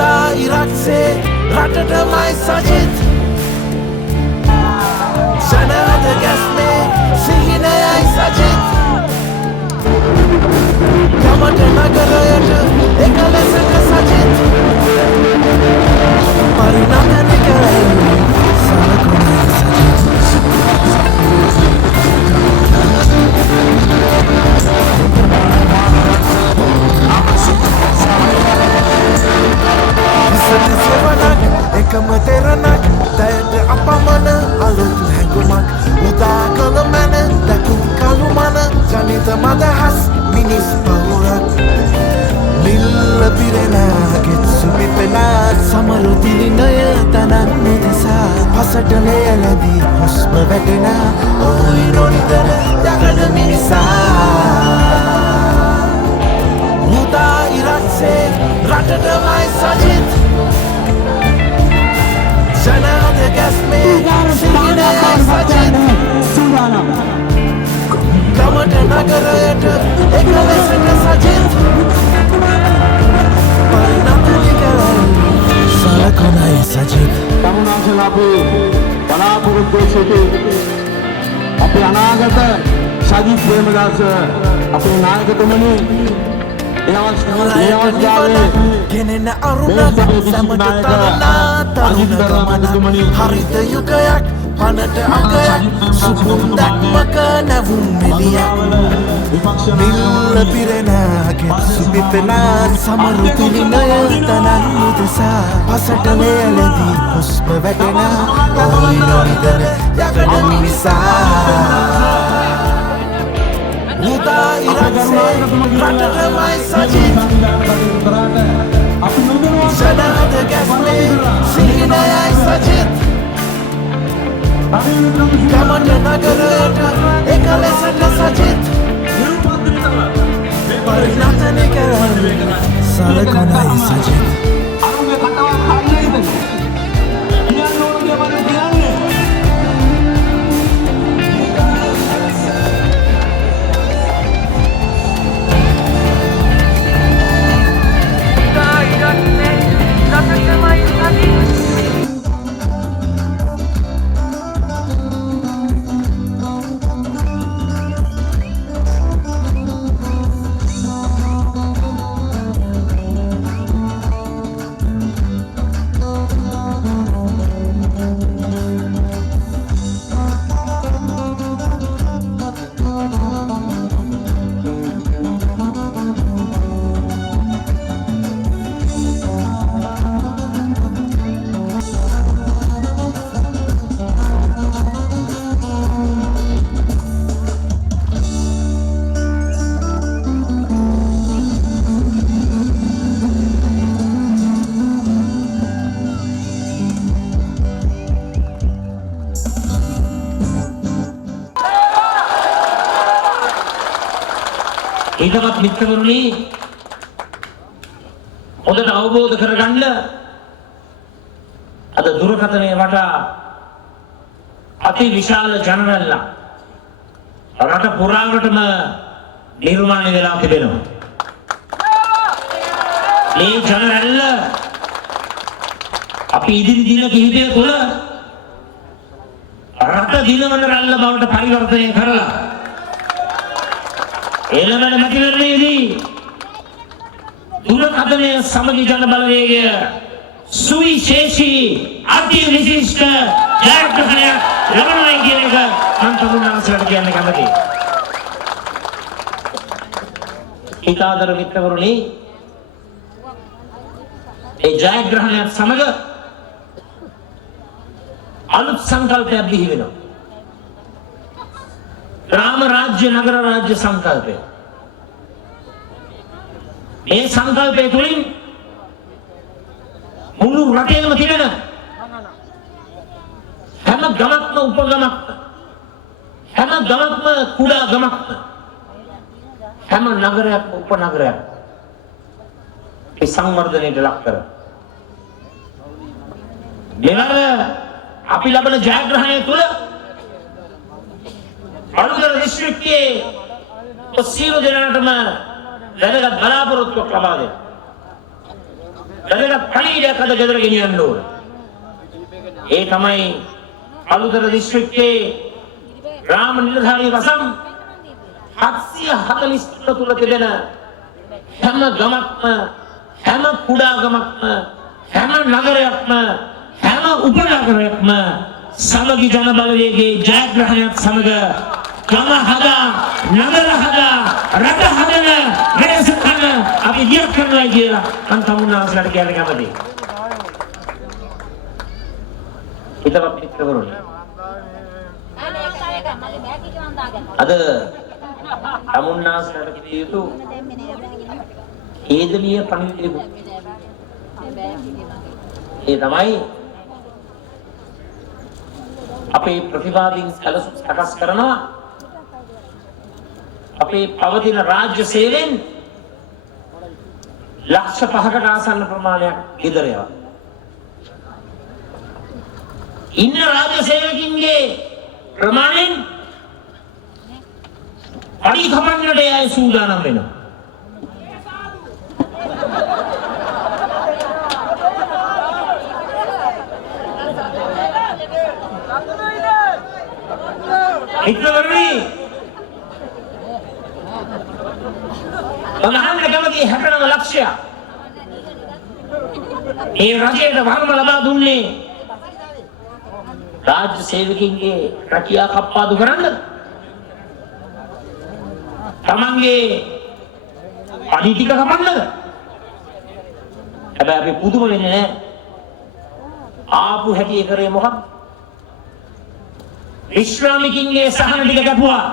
उदा इराक से रटट माय सजित सनद गैस में सिहिने आई सजित कमट नगरयट एकले सक सजित परिणाम निकले सलकोने सजित Isani sevanak, ekam teranak, dayat apamana, alut hangumak, uda kalamana, dakun kalumana, janita madahas, minis paurak. Lilla pirena, get sumipena, samarudini naya tanan mudesa, pasatale aladi, husma vetena, oi ronitana, jagada minisa. Uda irak se, ratata mai sajit. Janad gas mein singine ay sajit. Kamat nagarayat ekale saka sajit. Parinat nikala salakona ay sajit. Tamunasal api balapuruttu situ api anagata Sajit Premadasa api nayakatumani Genena arunak samata tarana taruna gamana harita yugayak panata agayak supundak maka navum meliyak Milla pirena get sumipena samarutini naya tanan mudesa pasatale aladi husma vetena oi noridana yagada minisa Uda irak se ratata mai sajit Janad gas mein singine ay sajit Kamat nagarayat ekale saka sajit Parinat nikala salakona ay sajit අරුගේ කතාවක් හරියයිද කියන්න ඕන දේ මම කියන්නේ ඒකවත් මිත්‍රවරුනි හොඳට අවබෝධ කරගන්න අද දුරකථනයේ වටා අති විශාල ජනරැල්ල රට පුරාවටම නිර්මාණය වෙලා තිබෙනවා. මේ ජනරැල්ල අපි ඉදිරි දින කිහිපය තුළ රට දිනවන රැල්ල බවට පරිවර්තනය කරලා එළවන මැතිවරණයේදී දුරකථනය සමගි ජන බලවේගය සුවිශේෂී අති විශිෂ්ට ජයග්‍රහණයක් ලබනවා කියන එක මම තමුන්නාන්සලට කියන්න කැමතියි. හිතාදර මිත්‍රවරුනි ඒ ජයග්‍රහණයත් සමග අලුත් සංකල්පයක් බිහි වෙනවා. ग्राम राज्य नगर राज्य संकल्प මේ සංකල්පය තුලින් මුළු රටේම තිබෙන හැම ගමක්ම උපගමක් හැම ගමක්ම කුඩා ගමක් හැම නගරයක්ම උපනගරයක් ඒ සංවර්ධනයට ලක් කර මෙවර අපි ලබන ජයග්‍රහණය තුල අනුගල දිස්ත්‍රික්කයේ සියලු දෙනාටම වැදගත් බලාපොරොත්තුවක් ලබා දෙන්න. වැදගත් පණිවිඩයක් අද ගෙදර ගෙනියන්න ඕන. ඒ තමයි අලුතර දිස්ත්‍රික්කයේ ග්‍රාම නිලධාරී වසම් 743 තුල තිබෙන හැම ගමක්ම හැම කුඩා ගමක්ම හැම නගරයක්ම හැම උපනගරයක්ම සමගි ජන බලවේගයේ ජයග්‍රහණයක් සමග ගම හදා නගර හදා රට හදන වෙනසකන අපි දියත් කරනවා කියලා මම තමුන්නාස්ලට කියන්න කැමතියි. හිතවත් පිටකරුණි. අද තමුන්නාස්ලට කිය යුතු ඒදලිය පණිවිඩය ඒ තමයි අපේ ප්‍රතිවාදීන් සැලසුම් සකස් කරනවා අපේ පවතින රාජ්‍ය සේවයෙන් ලක්ෂ 5කට ආසන්න ප්‍රමාණයක් ඉදිරියව. ඉන්න රාජ්‍ය සේවකින්ගේ ප්‍රමාණයෙන් අඩි කපන්නට යයි සූදානම් වෙනවා. මිත්‍රවරුනි මහාන කමකේ 69 ලක්ෂය ඒ රජයට වහම ලබා දුන්නේ රාජ්‍ය සේවකින්ගේ රැකියා කප්පාදු කරන්නද? තමන්ගේ අඩි ටික කපන්නද? හැබැයි අපි පුදුම වෙන්නේ නැහැ. ආපු හැටි කරේ මොකක්ද? විශ්‍රාමිකින්ගේ සහන ටික කැපුවා.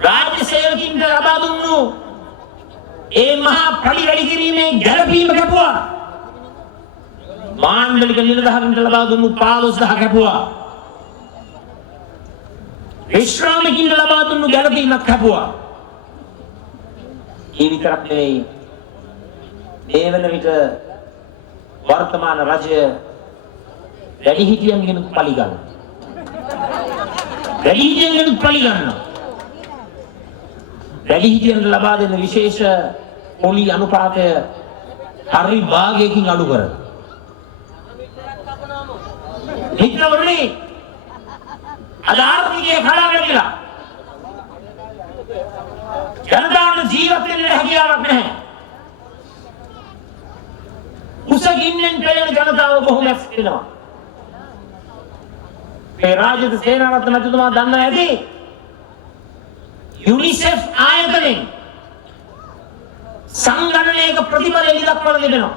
රාජ්‍ය සේවකින්ට ලබා දුන්නු ඒ මහා පඩි වැඩි කිරීමේ ගැළපීම කැපුවා. මාණ්ඩලික නිලධාරීන්ට ලබා දුන්නු 15000 කැපුවා. විශ්‍රාමිකින්ට ලබා දුන්නු ගැළපීමක් කැපුවා. ඒ විතරක් නෙවෙයි ඒ වෙන විට වර්තමාන රජය වැඩිහිටියන්ගෙන් පලි ගන්න. වැඩිහිටියන්ගෙන් පලි ගන්න. වැඩිහිටියන්ට ලබා දෙන විශේෂ පොලි අනුපාතය හරි භාගයකින් අඩු කරනවා. මිත්‍රවරුනි අද ආර්ථිකය කඩා වැටිලා ජනතාවට ජීවත් වෙන්න හැකියාවක් නැහැ. උසගින්නෙන් පෙළෙන ජනතාව බොහොමයක් වෙනවා. ඒ රාජ්‍ය සේනාරත්න මැතිතුමා දන්නා ඇති යුනිසෙෆ් ආයතනයෙන් සංගණනයක ප්‍රතිඵල එළිදක්වලා තිබෙනවා.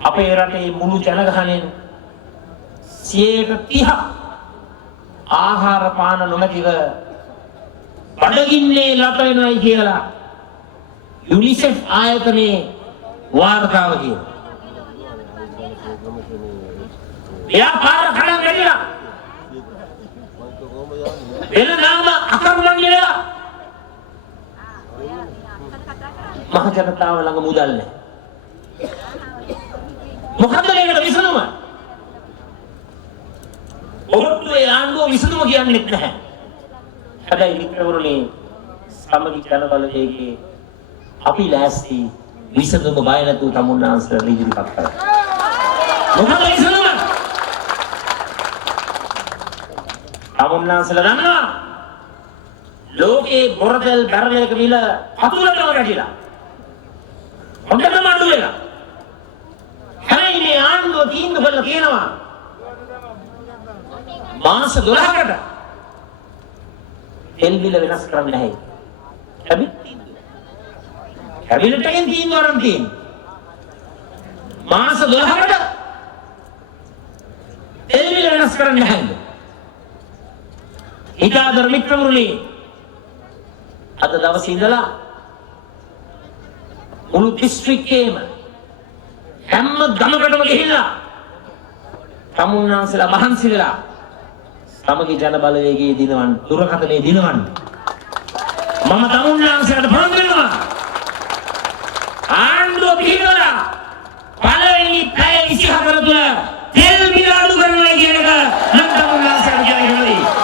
අපේ රටේ මුළු ජනගහනයෙන් 30% ආහාර පාන නොමැතිව බඩගින්නේ ලත වෙනයි කියලා යුනිසෙෆ් ආයතනයේ වාර්තාව කියනවා. ව්‍යාපාර කඩන් වැඩිලා වෙනදාම අකර්මණ්‍ය වෙලා මහ ජනතාව ළඟ මුදල් නැහැ. මොකද මේකට විසඳුම? ඔහොට්ටුවේ ආණ්ඩුව විසඳුම කියන්නේ නැහැ. හැබැයි මිත්‍රවරුනි සමගි ජන බලවේගයේ අපි ලෑස්ති විසඳුම බය නැතුව තමුන්නාන්සලා ඉදිරිපත් කරා. මොකද විසඳුම? තමුන්නාන්සලා දන්නවා ලෝකේ බොරතල් බැරලයක මිල හතුරටම වැටිලා. හොඳටම අඩු වෙලා. හැබැයි මේ ආණ්ඩුව තීන්දුව කරලා කියනවා මාස 12කට තෙල් බිල වෙනස් කරන්න නැහැ. කැබිනට් එකෙන් තීන්දුව අරන් තියෙනවා. මාස 12කට තෙල් බිල වෙනස් කරන්න නැහැ. හිතාදර මිත්‍රවරුනි අද දවසේ ඉඳලා මුළු දිස්ත්‍රික්කයේම හැම ගමකටම ගිහිල්ලා තමුන්නාන්සලා මහන්සි වෙලා සමගි ජන බලවේගයේ දිනවන්න දුරකථනයේ දිනවන්න මම තමුන්නාන්සලාට පොරොන්දු වෙනවා ආණ්ඩුව පිළිගලා පළවෙනි පැය 24 තුළ තෙල් බිල අඩු කරනවා කියන එක මම තමුන්නාන්සලාට කියනවා.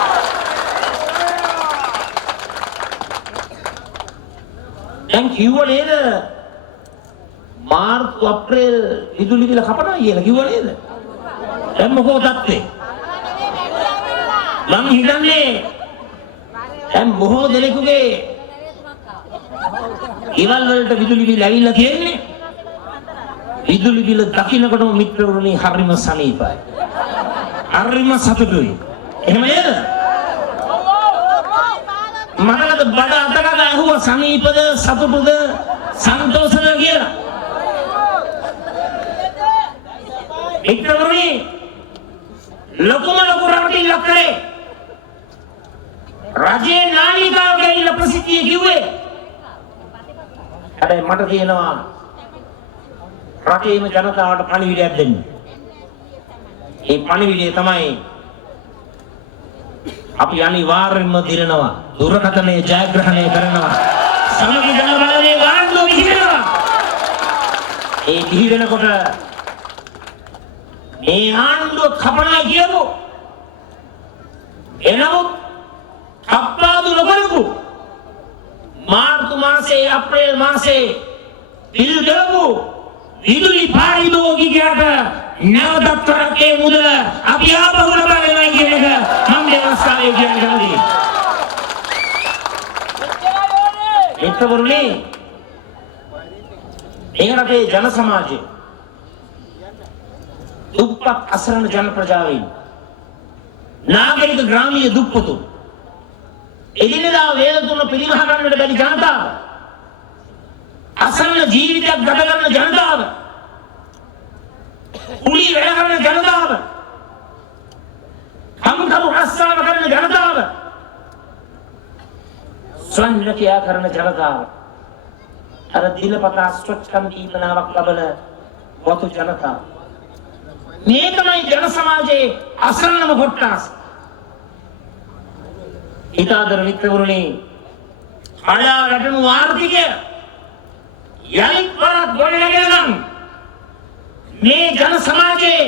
කිව්ව නේද? මාර්තු අප්‍රේල් විදුලි බිල කපනවා කියලා කිව්ව නේද? දැන් මොකෝ තත්ත්වේ? මම හිතන්නේ දැන් බොහෝ දෙනෙකුගේ ඊවල වලට විදුලි බිල ඇවිල්ලා තියෙන්නේ. විදුලි බිල දකින්නකොටම මිත්‍රවරුනි හරිම සනීපයි. හරිම සතුටුයි. එහෙම නේද? මටද බඩ අතකට ඇහුවා සනීපද සතුටුද සන්තෝෂද කියලා. මිත්‍රවරුනි ලොකුම ලොකු රටේ කරේ රජේ නාලිකාවක ඉන්න ප්‍රසිද්ධිය කිව්වේ. හැබැයි මට තියෙනවා රටේම ජනතාවට පණිවිඩයක් දෙන්න. ඒ පණිවිඩය තමයි අපි අනිවාර්යයෙන්ම දිනනවා. දුරකථනයේ ජයග්‍රහණය කරනවා. සමගි ජන බලයේ ආණ්ඩුව විහිදෙනවා. ඒ විහිදෙනකොට මේ ආණ්ඩුව කපනවා කියපො එනමුත් කප්පාදු නොකරපු මාර්තු මාසේ අප්‍රේල් මාසේ බිල් ගෙවපු විදුලි පාරිභෝගිකයාට නැවතත් රටේ මුදල අපි ආපහු ලබා දෙනවා කියන එක මම දෙවස්තාවේ කියන කමදී. එතකොටනේ මේ රටේ ජන සමාජය දුප්පත් අසරණ ජන ප්‍රජාවෙන් නාගරික ග්‍රාමීය දුප්පතු එදිනෙදා වේල තුන පිළිමහ ගන්නට බැරි ජනතාව අසරණ ජීවිතයක් ගත කරන ජනතාව කුලී වැඩ කරන ජනතාව කම්කරු රස්සාව කරන ජනතාව ස්වයංක්‍රියා කරන ජනතාව අර දිනපතා ස්වච්ඡන්ද දීපනාවක් ලබන වතු ජනතාව මේ තමයි ජන සමාජයේ අසරණම කොටස්. ඊතාදර මිත්‍රවරුනි ආයා රටන ආර්ථිකය යලිත් වරක් ගොඩනගෙන මේ ජන සමාජයේ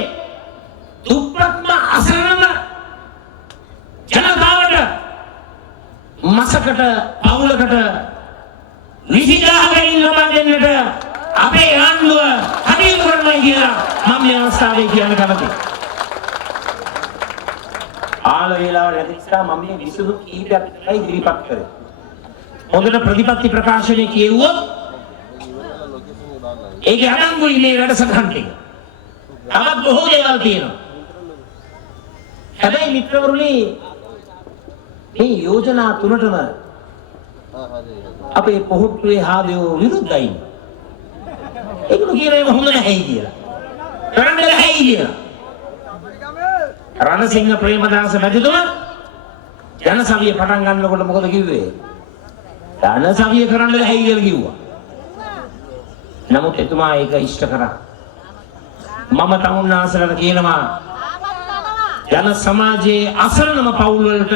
දුප්පත්ම අසරණම ජනතාවට මසකට පවුලකට 20000 ලබා දෙන්නට අපේ ආණ්ඩුව කටයුතු කරනවා කියලා මම මේ අවස්ථාවේ කියන්න කැමතියි. ආල වේලාව නැති නිසා මම මේ විසඳු කීපයක් විතරයි ඉදිරිපත් කරේ. හොඳට ප්‍රතිපත්ති ප්‍රකාශනය කියුවොත් ඒකේ අඩංගුයි මේ වැඩසටහන් එක. තවත් බොහෝ දේවල් තියෙනවා. හැබැයි මිත්‍රවරුනි මේ යෝජනා තුනටම අපේ පොහොට්ටුවේ හාදයෝ විරුද්ධයි. ඒකම කියන්නේ හොඳ නැහැ කියලා. කරන්න නැහැ කියලා. රණසිංහ ප්‍රේමදාස මැතිතුමා ජනසවිය පටන් ගන්නකොට මොකද කිව්වේ? ජනසවිය කරන්න නැහැ කියලා කිව්වා. නමුත් එතුමා ඒක ඉෂ්ට කරා. මම තමුන්නාසලට කියනවා ජන සමාජයේ අසරණම පවුල් වලට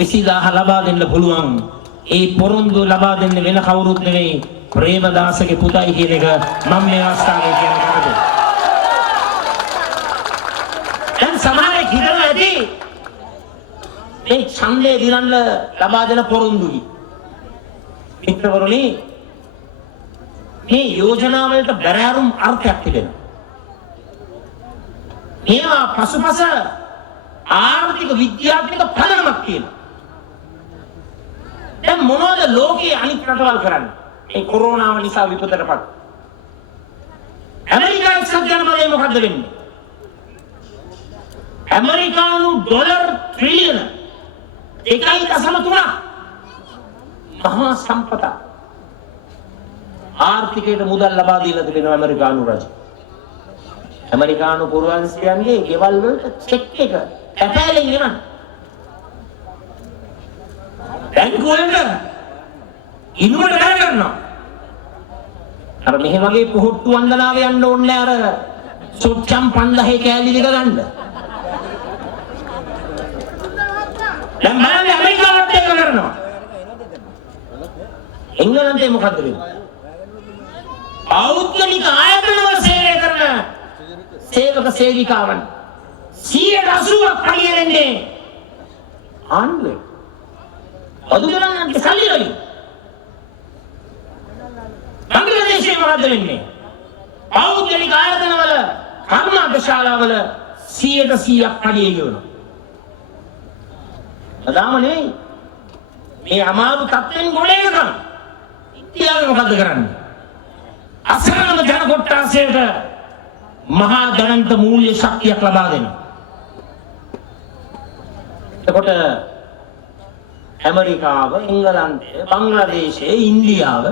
20000 ලබා දෙන්න පුළුවන්. ඒ පොරොන්දු ලබා දෙන්න වෙන කවුරුත් නෙවෙයි ප්‍රේමදාසගේ පුතයි කියන එක මම මේ අවස්ථාවේ කියන්න කැමතියි. දැන් සමහරෙක් හිතනවා ඇති මේ ඡන්දේ දිනන්න ලබා දෙන පොරොන්දුයි. මිත්‍රවරුනි මේ යෝජනා වලට බැරෑරුම් අර්ථයක් තිබෙනවා. මේවා පසුපස ආර්ථික විද්‍යාත්මක පදනමක් තියෙනවා. දැන් මොනවද ලෝකයේ අනිත් රටවල් කරන්නේ? මේ කොරෝනාව නිසා විපතටපත්. ඇමරිකාවේ එක්සත් ජනපදයේ මොකද්ද වෙන්නේ? ඇමරිකානු ඩොලර් ට්‍රිලියන 1.3 මහා සම්පත ආර්ථිකයට මුදල් ලබා දීලා තිබෙනවා ඇමරිකානු රජය. ඇමරිකානු පුරවැසියන්ගේ ගෙවල් වලට චෙක් එක ඇපෑලෙන් එනවා. බැංකු වලට ඉන්නුවට වැඩ කරනවා. අර මෙහෙ වගේ පොහොට්ටු වන්දනාව යන්න ඕනේ අර සොච්චම් 5000 කෑලි දෙක ගන්න. දැන් බලන්න ඇමරිකාවට ඒක කරනවා. එංගලන්තේ මොකද්ද වෙන්නේ? පෞද්ගලික ආයතන වල සේවය කරන සේවක සේවිකාවන් 180ක් පඩිය දෙන්නේ ආණ්ඩුවේ. අද ගණන්ගේ සල්ලි වලින්. මොකද්ද වෙන්නේ? පෞද්ගලික ආයතනවල කර්මාන්තශාලාවල 100% අඩිය ගෙවනවා. අදාම නෙවෙයි. මේ අමාරු තත්ත්වෙන් ගොඩ එනකම් ඉතියාගේ මොකද්ද කරන්නේ? අසරණ ජන කොට්ටාසයට මහා ධනන්ත මූල්‍ය ශක්තියක් ලබා දෙනවා. එතකොට ඇමරිකාව, එංගලන්තය, බංග්ලාදේශය, ඉන්දියාව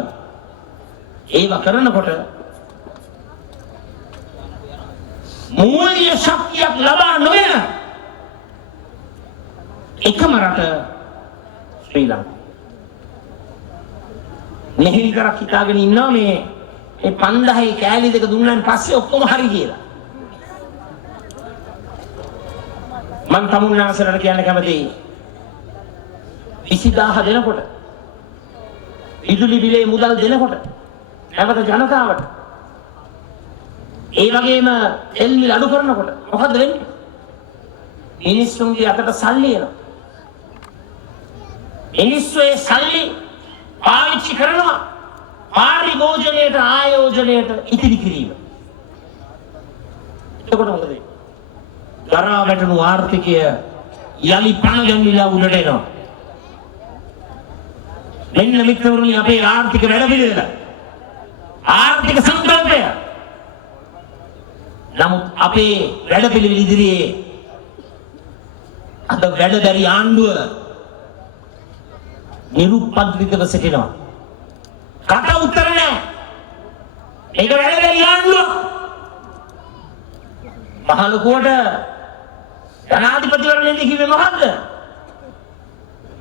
ඒව කරනකොට මූල්‍ය ශක්තියක් ලබා නොගෙන එකම රට ශ්‍රී ලංකාව. මෙහෙම කරක් හිතාගෙන ඉන්නවා මේ 5000 කෑලි දෙක දුන්නාන් පස්සේ ඔක්කොම හරි කියලා. මම තමුන්නාසලට කියන්න කැමතියි 20000 දෙනකොට විදුලි බිලේ මුදල් දෙනකොට නැවත ජනතාවට ඒ වගේම තෙල් මිල අඩු කරනකොට මොකද වෙන්නේ? මිනිස්සුන්ගේ අතට සල්ලි එනවා. මිනිස්සු ඒ සල්ලි පාවිච්චි කරනවා පාරිභෝජනයට ආයෝජනයට ඉතිරි කිරීම. එතකොට මොකද වෙන්නේ? ගරා වැටුණු ආර්ථිකය යලි පණ ගැන්විලා උඩට එනවා. මෙන්න මිත්‍රවරුනි අපේ ආර්ථික වැඩපිළිවෙල ආර්ථික සංකල්පය. නමුත් අපේ වැඩපිළිවෙල ඉදිරියේ අද වැඩදරි ආණ්ඩුව නිරුපද්‍රිතව සිටිනවා. කට උත්තර නැහැ. ඒක වැඩදරි ආණ්ඩුව. මහලුකුවට ජනාධිපතිවරණයේදී කිව්වේ මොකද්ද?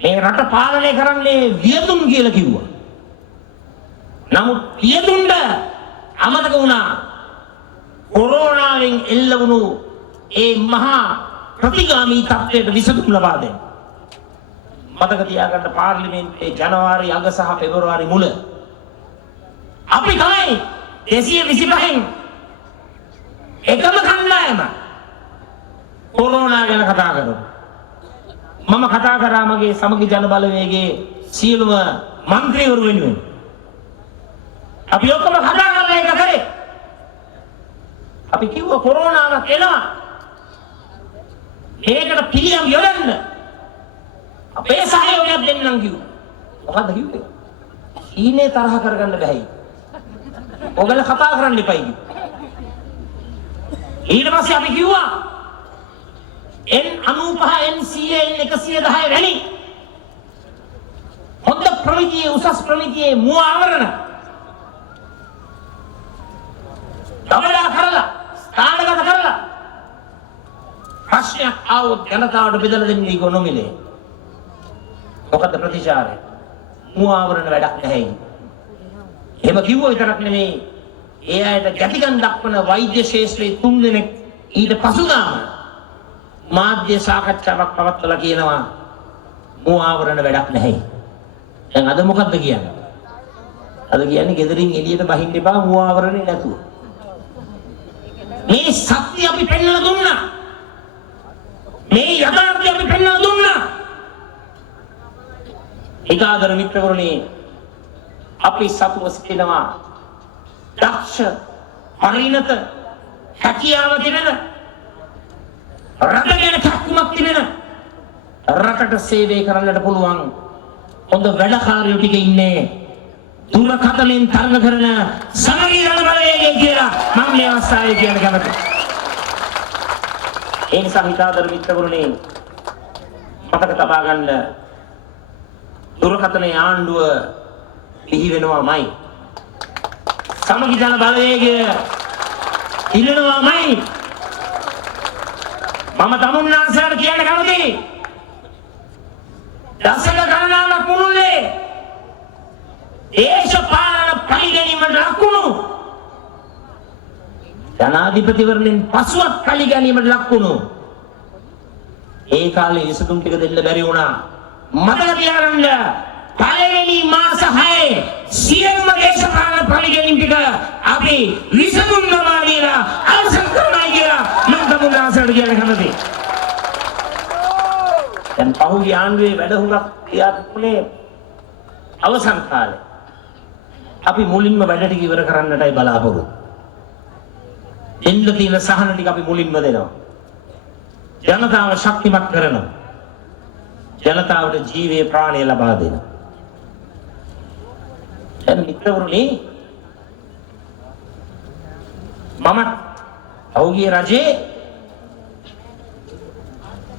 මේ රට පාලනය කරන්නේ වියතුන් කියලා කිව්වා. නමුත් වියතුන්ට අමතක වුණා කොරෝනාවෙන් එල්ල වුණු ඒ මහා ප්‍රතිගාමී තත්ත්වයට විසඳුම් ලබා දෙන්න. මතක තියාගන්න පාර්ලිමේන්තුවේ ජනවාරි අග සහ පෙබරවාරි මුල අපි තමයි 225න් එකම කණ්ඩායම කොරෝනා ගැන කතා කරනවා. මම කතා කරා මගේ සමගි ජන බලවේගයේ සියලුම മന്ത്രിවරු වෙනුවෙන්. අපි ඔක්කොම කතා කරලා එක කරේ. අපි කිව්ව කොරෝනාවක් එනවා. ඒකට පිළියම් යොදන්න. අපේ සහයෝගයක් දෙන්නම් කිව්වා. මොකද්ද කිව්වේ? ඊනේ තරහ කරගන්න බැහැ. ඔයගොල්ලෝ කතා කරන්න එපයි කිව්වා. ඊට පස්සේ අපි කිව්වා N95 N100 N110 වැනි හොඳ ප්‍රමිතියේ උසස් ප්‍රමිතියේ මුව ආවරණ දවලා කරලා ස්ථානගත කරලා ප්‍රශ්නයක් ආවොත් ජනතාවට බෙදලා දෙන්නේ ඉකොනොමිලේ. මොකද ප්‍රතිචාරය මුව ආවරණ වැඩක් නැහැ. එහෙම කිව්ව විතරක් නෙමෙයි ඒ අයට ගැටිගන් දක්වන වෛද්‍ය ශාස්ත්‍රයේ 3 දෙනෙක් ඊට පසුදාම මාධ්‍ය සාකච්ඡාවක් පවත්වලා කියනවා මුව ආවරණ වැඩක් නැහැ. දැන් අද මොකද්ද කියන්නේ? අද කියන්නේ ගෙදරින් එළියට බහින්න එපා මුව ආවරණේ නැතුව. මේ සත්‍ය අපි පෙන්වලා දුන්නා. මේ යථාර්ථය අපි පෙන්වලා දුන්නා. ඒකාදර මිත්‍රවරුනි අපි සතුව සිටිනවා දක්ෂ පරිණත හැකියාව තිබෙන රට ගැන කැක්කුමක් තිබෙන රටට සේවය කරන්නට පුළුවන් හොඳ වැඩකාරයෝ ටික ඉන්නේ දුරකථනයෙන් තරඟ කරන සමගි ජන බලවේගය කියලා මම මේ අවස්ථාවේ කියන්න කැමතියි. ඒ නිසා හිතාදර මිත්‍රවරුනි මතක තබා ගන්න දුරකථනයේ ආණ්ඩුව පිහි වෙනවාමයි. සමගි ජන බලවේගය ඉල්ලනවාමයි. මම තමුන්නාන්සලට කියන්න කැමතියි. දශක ගණනාවක් මුළුල්ලේ දේශපාලන පරිගැනීමට ලක්වුණු ජනාධිපතිවරණයෙන් පසුවත් පරිගැනීමට ලක්වුණු ඒ කාලේ විසඳුම් ටික දෙන්න බැරි වුණා. මතක තියාගන්න පළවෙනි මාස 6 සියලුම දේශපාලන පරිගැනීම් ටික අපි විසඳුම් ලබා දීලා අවසන් කරනවා කියලා මම තමුන්නාන්සලට කියන්න කැමතියි. දැන් පහුගිය ආණ්ඩුවේ වැඩ හුඟක් ක්‍රියාත්මකනේ අවසන් කාලේ අපි මුලින්ම වැඩ ටික ඉවර කරන්නටයි බලාපොරොත්තු. එන්න තියෙන සහන ටික අපි මුලින්ම දෙනවා. ජනතාව ශක්තිමත් කරනවා. ජනතාවට ජීවේ ප්‍රාණය ලබා දෙනවා. දැන් මිත්‍රවරුනි මම අවුගිය රජේ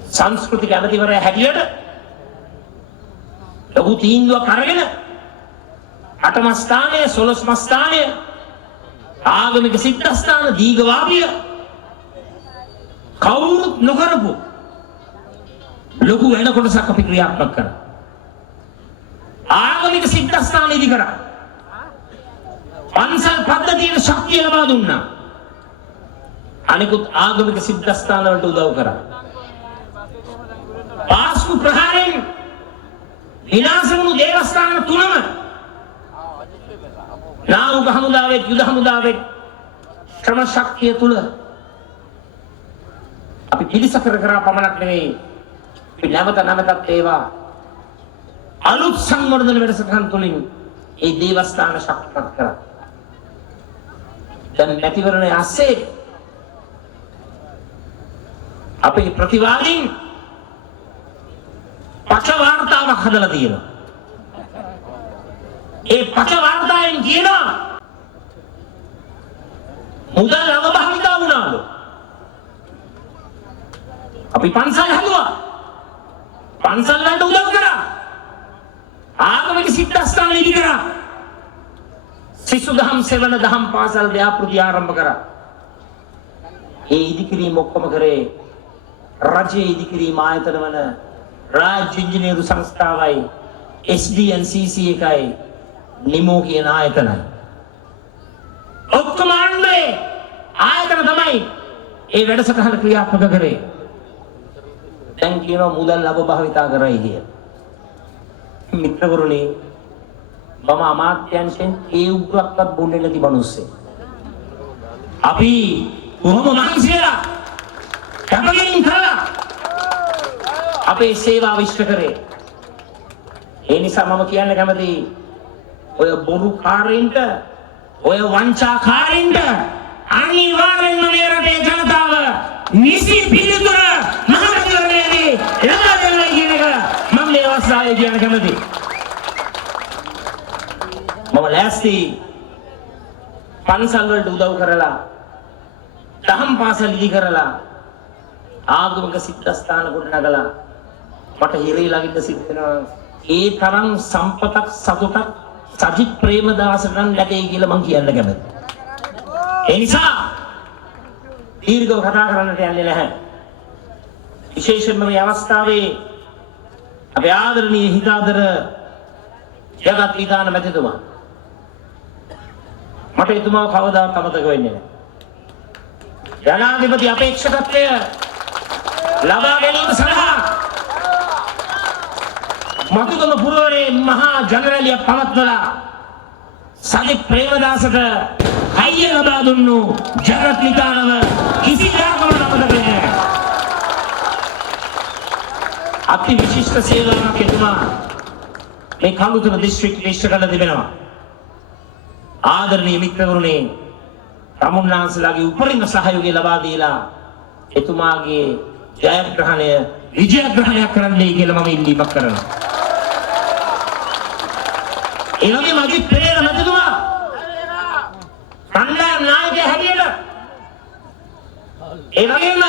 සංස්කෘතික ඇමතිවරයා හැටියට ලඝු තීන්දුවක් අරගෙන 8ම ස්ථානය 16ම ස්ථානය ආගමික සිද්ධාස්ථාන දීඝවාපිය කවුරුත් නොකරපු ලොකු වෙන කොටසක් අපි ක්‍රියාත්මක කරා. ආගමික සිද්ධාස්ථාන ඉදි කරා. පන්සල් පද්ධතියට ශක්තිය ලබා දුන්නා. අනිකුත් ආගමික සිද්ධාස්ථාන වලට උදව් කරා. පාස්කු ප්‍රහාරයෙන් විනාශ වුණු දේවස්ථාන තුනම නාවක හමුදාවේ යුද හමුදාවේ ශ්‍රම ශක්තිය තුල අපි පිළිසකර කරා පමණක් නෙවෙයි නැවතත් ඒවා අලුත් සංවර්ධන වැඩසටහන් තුලින් ඒ දේවස්ථාන ශක්තිමත් කරා. දැන් මැතිවරණයේ ASCII අපේ ප්‍රතිවාදීන් පච වාර්තාවක් හදලා තියෙනවා. ඒ පච වාර්තාවෙන් කියනවා මුදල් අවභාවිතා වුණාලු. අපි පන්සල් හදුවා. පන්සල් වලට උදව් කරා. ආගමික සිද්ධාස්ථාන ඉදි කරා. සිසු දහම් සෙවන දහම් පාසල් ව්‍යාපෘති ආරම්භ කරා. ඒ ඉදි කිරීම ඔක්කොම කරේ රජයේ ඉදි කිරීම ආයතන වන රාජ්‍ය ඉංජිනේරු සංස්ථාවයි SDNCC එකයි නිමෝ කියන ආයතනයි. ඔක්කොම ආණ්ඩුවේ ආයතන තමයි ඒ වැඩසටහන ක්‍රියාත්මක කරේ. දැන් කියනවා මුදල් අපභාවිතා කරයි කිය. මිත්‍රවරුනි මම අමාත්‍යංශෙන් ඒ උග්‍රක්වත් බොන්නේ නැති මිනිස්සෙක්. අපි කොහොම මහන්සියලා කැපකිරීම කළා අපේ සේවාව ඉෂ්ට කරේ. ඒ නිසා මම කියන්න කැමතියි ඔය බොරුකාරයින්ට ඔය වංචාකාරයින්ට අනිවාර්යෙන්ම මේ රටේ ජනතාව නිසි පිළිතුර මහමැතිවරණයේදී ලබා දෙනවා කියන එක මම මේ අවස්ථාවේ කියන්න කැමතියි. මම ලෑස්ති පන්සල් වලට උදව් කරලා දහම් පාසල් ඉදි කරලා ආගමික සිද්ධාස්ථාන කොට නගලා මට හිරේ ළඟින් සිද්ධ වෙනවා ඒ තරම් සම්පතක් සතුටක් සජිත් ප්‍රේමදාසට නැtei කියලා මම කියන්න කැමතියි. ඒ නිසා දීර්ඝව කතා කරන්නට යන්නේ නැහැ. විශේෂයෙන්ම මේ අවස්ථාවේ අපේ ආදරණීය හිතාදර ජගත් විධාන මැතිතුමා මට එතුමාව කවදාවත් අමතක වෙන්නේ නැහැ. ජනාධිපති අපේක්ෂකත්වය ලබා ගැනීම සඳහා මතුගම පුරවරේ මහා ජනරැලිය පවත්වලා සජිත් ප්‍රේමදාසට හයිය ලබා දුන්නු ජගත් විධානව කිසිදාකම අමතක වෙන්නේ නැහැ. අති විශිෂ්ට සේවාවක් එතුමා මේ කළුතර දිස්ත්‍රික්කයේ ඉෂ්ට කළ තිබෙනවා. ආදරණීය මිත්‍රවරුනි තමුන්නාන්සලාගේ උපරිම සහයෝගය ලබා දීලා එතුමාගේ ජයග්‍රහණය විජයග්‍රහණයක් කරන්නයි කියලා මම ඉල්ලීමක් කරනවා. ඒ වගේම අජිත් පෙරේරා මැතිතුමා කණ්ඩායම් නායකයා හැටියට ඒ වගේම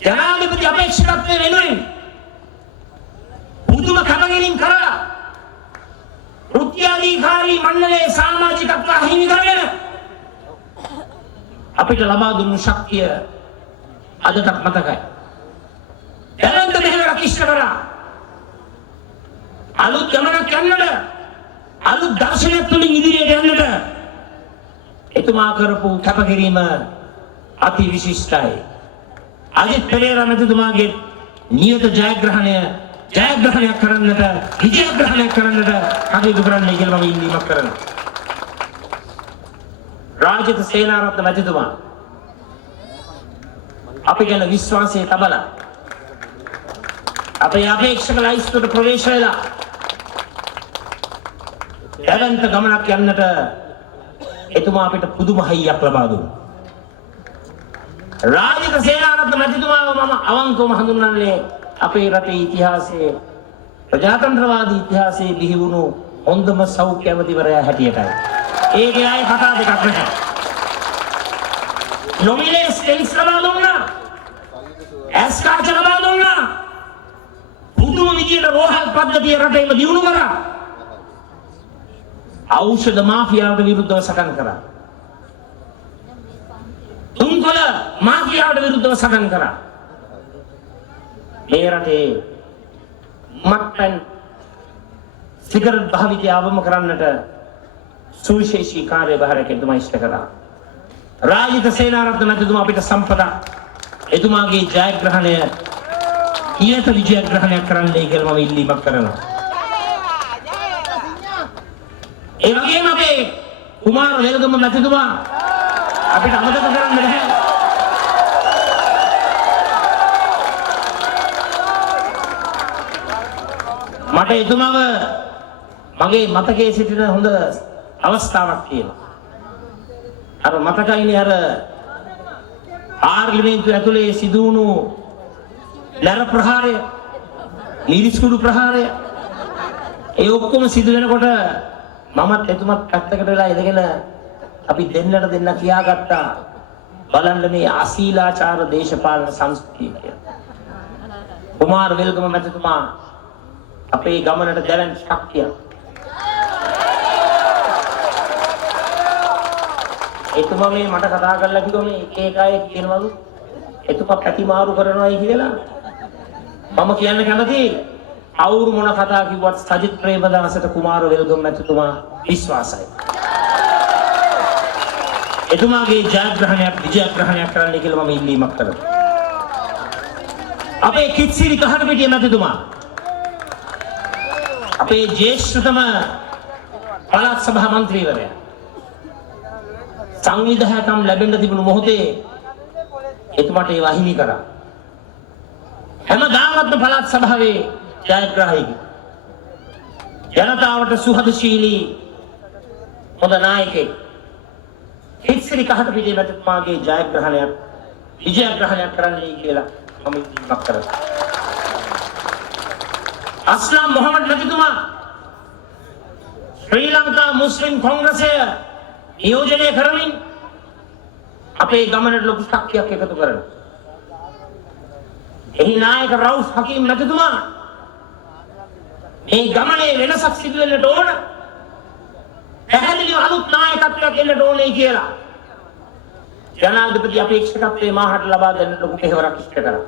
ජනාධිපති අපේක්ෂකත්වය වෙනුවෙන් පුදුම කැපකිරීම කරලා ෘත්‍යාධිකාරී මණ්ඩලයේ සමාජිකත්ව හිමි කරගෙන අපිට ලබා දුන්නු ශක්තිය අදටත් මතකයි. දැනන්ත මෙහෙවරක් ඉෂ්ට කරා අලුත් ගමනක් යන්නට අලුත් දර්ශනයක් තුළින් ඉදිරියට යන්නට එතුමා කරපු කැපකිරීම අති විශිෂ්ටයි. අජිත් පෙරේරා මැතිතුමාගේ නියත ජයග්‍රහණයක් කරන්නට විජයග්‍රහණයක් කරන්නට කටයුතු කරන්නයි කියලා මම ඉල්ලීමක් කරනවා. රාජිත සේනාරත්න මැතිතුමා අපි ගැන විශ්වාසය තබලා අපේ අපේක්ෂක ලයිස්තුවට ප්‍රවේශ වෙලා දැවැන්ත ගමනක් යන්නට එතුමා අපිට පුදුම හයියක් ලබා දුන්නා. රාජිත සේනාරත්න මැතිතුමාව මම අවංකවම හඳුන්වන්නේ අපේ රටේ ඉතිහාසයේ ප්‍රජාතන්ත්‍රවාදී ඉතිහාසයේ බිහි වුණු හොඳම සෞඛ්‍ය ඇමතිවරයා හැටියටයි. ඒකේ ආයේ කතා දෙකක් නැහැ. නොමිලේ ස්ටෙලිස් ලබා දුන්නා. ඇස්කාච ලබා දුන්නා. පුදුම විදියට රෝහල් පද්ධතිය රටේම දියුණු කරා. ඖෂධ මාෆියාවට විරුද්ධව සටන් කරා. තුන්කොළ මාෆියාවට විරුද්ධව සටන් කරා. මේ රටේ මත්පැන් සිගරට් භාවිතය අවම කරන්නට සුවිශේෂී කාර්යභාරයක් එතුමා ඉෂ්ට කළා. රාජිත සේනාරත්න මැතිතුමා අපිට සම්පදා එතුමාගේ ජයග්‍රහණය ඊට විජයග්‍රහණයක් කරන්නයි කියලා මම ඉල්ලීමක් කරනවා. ඒ වගේම අපේ කුමාර වේලගම මැතිතුමා අපිට අමතක කරන්න බැහැ. මට එතුමාව මගේ මතකයේ සිටින හොඳ අවස්ථාවක් තියෙනවා. අර මතකයිනේ අර පාර්ලිමේන්තුව ඇතුලේ සිදු වුණු ලැර ප්‍රහාරය, මිරිස්කුඩු ප්‍රහාරය, ඒ ඔක්කොම සිදු වෙනකොට මමත් එතුමත් පැත්තකට වෙලා ඉඳගෙන අපි දෙන්න කියාගත්තා බලන්න මේ අශීලාචාර දේශපාලන සංස්කෘතිය කියලා. කුමාර වේල්ගම මැතිතුමා අපේ ගමනට දැවෙන ශක්තිය. එතුමා මේ මට කතා කරලා කිව්වා මේ එක අය කියනවලු එතුමා පැතිමාරු කරනවායි කියලා. මම කියන්න කැමතියි අවුරු මොන කතා කිව්වත් සජිත් ප්‍රේමදාසට කුමාර වේල්ගම මැතිතුමා විශ්වාසයි. එතුමාගේ ජයග්‍රහණයක් විජයග්‍රහණයක් කරන්න කියලා මම ඉල්ලීමක් කරනවා. අපේ කිත්සිරි කහටපිටිය මැතිතුමා අපේ ජ්‍යෙෂ්ඨතම පළාත් සභා මන්ත්‍රීවරයා සංවිධායකම් ලැබෙන්න තිබුණු මොහොතේ එතුමාට ඒ වහිමි කරා. හැමදාමත්ම පළාත් සභාවේ ජයග්‍රාහකයෙකි. ජනතාවට සුහදශීලී හොඳ නායකයෙක්. හිත්සිරි කහටපිටිය මැතිතුමාගේ ජයග්‍රහණයක් විජයග්‍රහණයක් කරන්නයි කියලා මම ඉල්ලීමක් කරනවා. අස්ලාම් මොහමඩ් මැතිතුමා ශ්‍රී ලංකා මුස්ලිම් කොංග්‍රසය නියෝජනය කරමින් අපේ ගමනට ලොකු ශක්තියක් එකතු කරනවා. එහි නායක රවුෆ් හකීම් මැතිතුමා මේ ගමනේ වෙනසක් සිදු වෙන්නට ඕන, පැහැදිලිව අලුත් නායකත්වයක් එන්නට ඕනේ කියලා ජනාධිපති අපේක්ෂකත්වයේ මාහට ලබා දෙන්න ලොකු පෙරවරක් ඉෂ්ට කරා.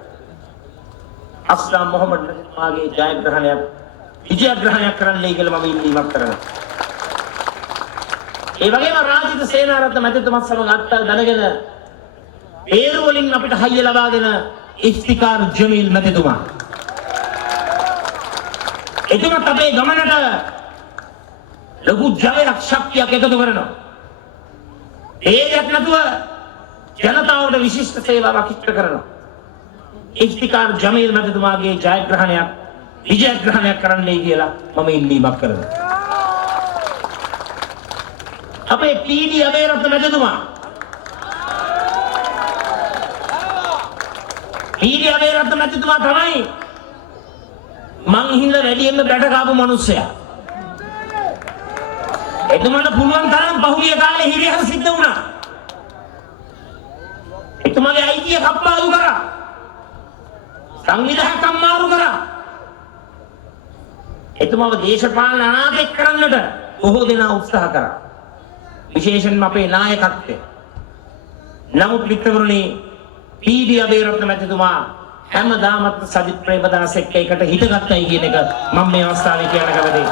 අස්ලාම් මොහමඩ් මැතිතුමාගේ ජයග්‍රහණයක් විජයග්‍රහණයක් කරන්නයි කියලා මම ඉල්ලීමක් කරනවා. ඒ වගේම රාජිත සේනාරත්න මැතිතුමත් සමග අත්අල් දැනගෙන පේරු වලින් අපිට හයිය ලබා දෙන ඉෆ්තිකාර් ජමීල් මැතිතුමා එතුමත් අපේ ගමනට ලොකු ජවයක් ශක්තියක් එකතු කරනවා. ඒයක් නැතුව ජනතාවට විශිෂ්ට සේවාවක් ඉෂ්ට කරනවා. ඉෆ්තිකාර් ජමීල් මැතිතුමාගේ ජයග්‍රහණයක් විජයග්‍රහණයක් කරන්නයි කියලා මම ඉල්ලීමක් කරනවා. අපේ පීඩී අබේරත්න මැතිතුමා තමයි මං හින්දා වැඩියෙන්ම බැට කාපු මිනිස්සයා. එතුමාට පුළුවන් තරම් පහුගිය කාලේ හිරියහ සිද්ධ වුණා. එතුමාගේ අයිතිය කප්පාදු කරා. සංවිධායක අම්මාරු කරා. එතුමාව දේශපාලන අනාථෙක් කරන්නට බොහෝ දෙනා උත්සාහ කරා. විශේෂයෙන්ම අපේ නායකත්වය. නමුත් මිත්‍රවරුනි පීඩී අබේරත්න මැතිතුමා හැමදාමත් සජිත් ප්‍රේමදාස එක්ක එකට හිටගත්තයි කියන එක මම මේ අවස්ථාවේ කියන්න කැමතියි.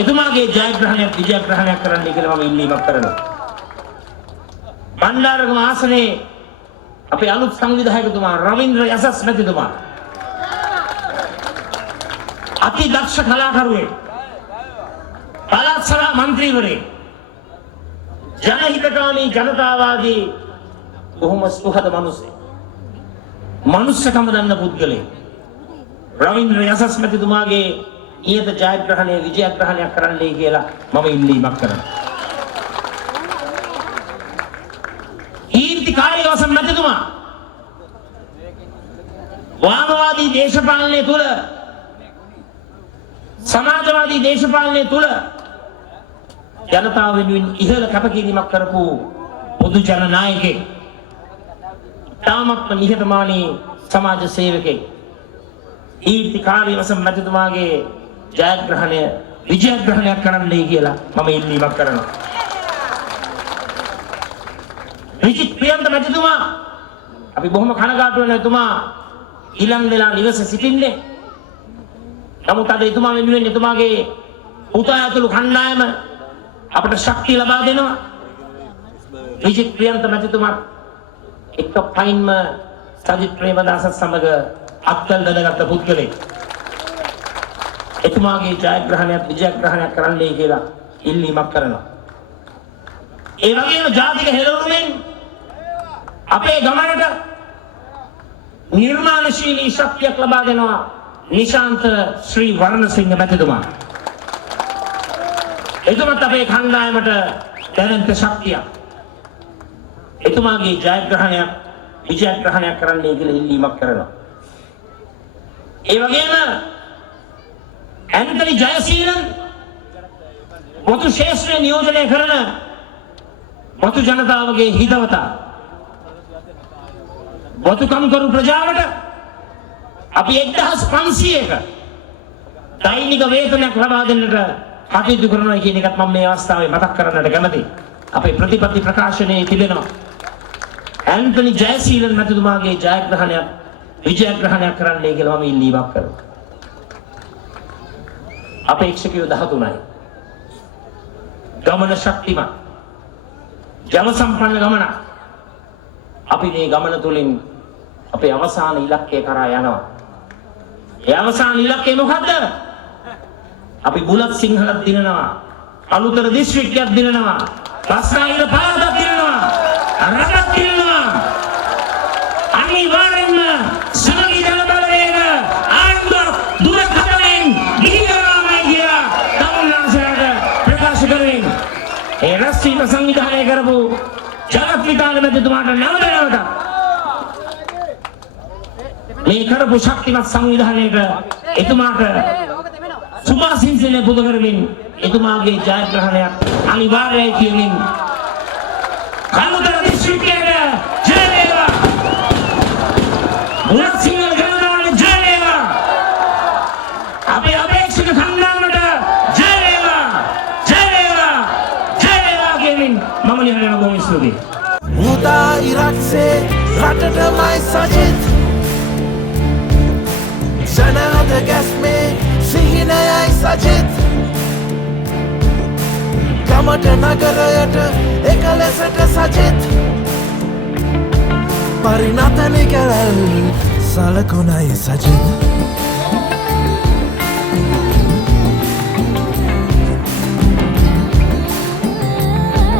එතුමාගේ ජයග්‍රහණයක් විජයග්‍රහණයක් කරන්න කියලා මම ඉල්ලීමක් කරනවා. බණ්ඩාරගම ආසනයේ අපේ අලුත් සංවිධායකතුමා රවීන්ද්‍ර යසස් මැතිතුමා අති දක්ෂ කලාකරුවෙක්, පළාත් සභා මන්ත්‍රීවරයෙක්, ජනහිතකාමී ජනතාවාදී බොහොම සුහද මිනිසෙක්, මනුස්සකම දන්න පුද්ගලයෙක්. රවීන්ද්‍ර යසස් මැතිතුමාගේ ඊට ජයග්‍රහණය විජයග්‍රහණයක් කරන්නයි කියලා මම ඉල්ලීමක් කරනවා. ඊර්තිකාරී වසම් මැතිතුමා වාමවාදී දේශපාලනය තුල සමාජවාදී දේශපාලනය තුල ජනතාව වෙනුවෙන් ඉහළ කැපකිරීමක් කරපු පොදු ජන නායකයෙක්. තාමත් නිහතමානී සමාජ සේවකයෙක්. ඊර්තිකාරී වසම් මැතිතුමාගේ ජයග්‍රහණය විජයග්‍රහණයක් කරන්නයි කියලා මම ඉල්ලීමක් කරනවා. විජිත් ප්‍රියන්ත මැතිතුමා අපි බොහොම කනගාටු වෙන එතුමා ඊළඟ වෙලා නිවස සිටින්නේ. නමුත් අද එතුමා වෙනුවෙන් එතුමාගේ පුතා ඇතුළු කණ්ඩායම අපට ශක්තිය ලබා දෙනවා. විජිත් ප්‍රියන්ත මැතිතුමා එක්ක පයින්ම සජිත් ප්‍රේමදාස සමග අත්කල් දඩගත්ත පුද්ගලෙක්. එතුමාගේ ජයග්‍රහණයක් විජයග්‍රහණයක් කරන්නයි කියලා ඉල්ලීමක් කරනවා. ඒ වගේම ජාතික හෙළවුමෙන් අපේ ගමනට නිර්මාණශීලී ශක්තියක් ලබා දෙනවා නිශාන්ත ශ්‍රී වර්ණසිංහ මැතිතුමා. එතුමත් අපේ කණ්ඩායමට දැනෙන්න ශක්තියක්. එතුමාගේ ජයග්‍රහණයක් විජයග්‍රහණයක් කරන්නයි කියලා ඉල්ලීමක් කරනවා. ඒ වගේම ඇන්තනි ජයසීලන් වතු ශේෂ්ත්‍රය නියෝජනය කරන වතු ජනතාවගේ හිතවතා වතුකම්කරු ප්‍රජාවට අපි 1500ක දෛනික වේතනයක් ලබා දෙන්නට කටයුතු කරනවා කියන එකත් මම මේ අවස්ථාවේ මතක් කරන්නට කැමතියි. අපේ ප්‍රතිපත්ති ප්‍රකාශනයේ තිබෙනවා ඇන්තනි ජයසීලන් මැතිතුමාගේ ජයග්‍රහණයක් විජයග්‍රහණයක් කරන්නයි කියලා මම ඉල්ලීමක් කරනවා. අපේක්ෂකයෝ 13යි. ගමන ශක්තිමත් ජන සම්පන්න ගමනක්. අපි මේ ගමන තුලින් අපේ අවසාන ඉලක්කය කරා යනවා. ඒ අවසාන ඉලක්කය මොකද්ද? අපි බුලත් සිංහලක් දිනනවා. අලුතර දිස්ත්‍රික්කයක් දිනනවා. රස්නාහිර පාරක් දිනනවා. රටක් දිනනවා. අනිවාර්යෙන්ම සමගි ජන බලවේග ආණ්ඩුව දුරකථනයෙන් ගිහිගාමයි කියලා තමුන්නාසයට ප්‍රකාශ කරමින් ඒ රැස්වීම සංවිධානය කරපු ජගත් විතාන මැතිතුමාට නවදනවට මේ කරපු ශක්තිමත් සංවිධානයට එතුමාට සුභාසිංසනය පුද කරමින් එතුමාගේ ජයග්‍රහණයක් අනිවාර්යයි කියමින් කළුතර දිස්ත්‍රික්කයට ජය වේවා. බුලත් සිංහල ජනතාවට ජය වේවා. අපේ අපේක්ෂක කණ්ඩායමට ජය වේවා. ජය වේවා. ජය වේවා කියමින් මම නිහඬව බොහොම ස්තුතියි. උදා ඉරක් සේ රටටමයි සජිත් ජනහද ගැස්මේ සිහිනයයි සජිත් ගමට නගරයට එක ලෙසට සජිත් පරිණතනි කැලල් සලකුණයි සජිත්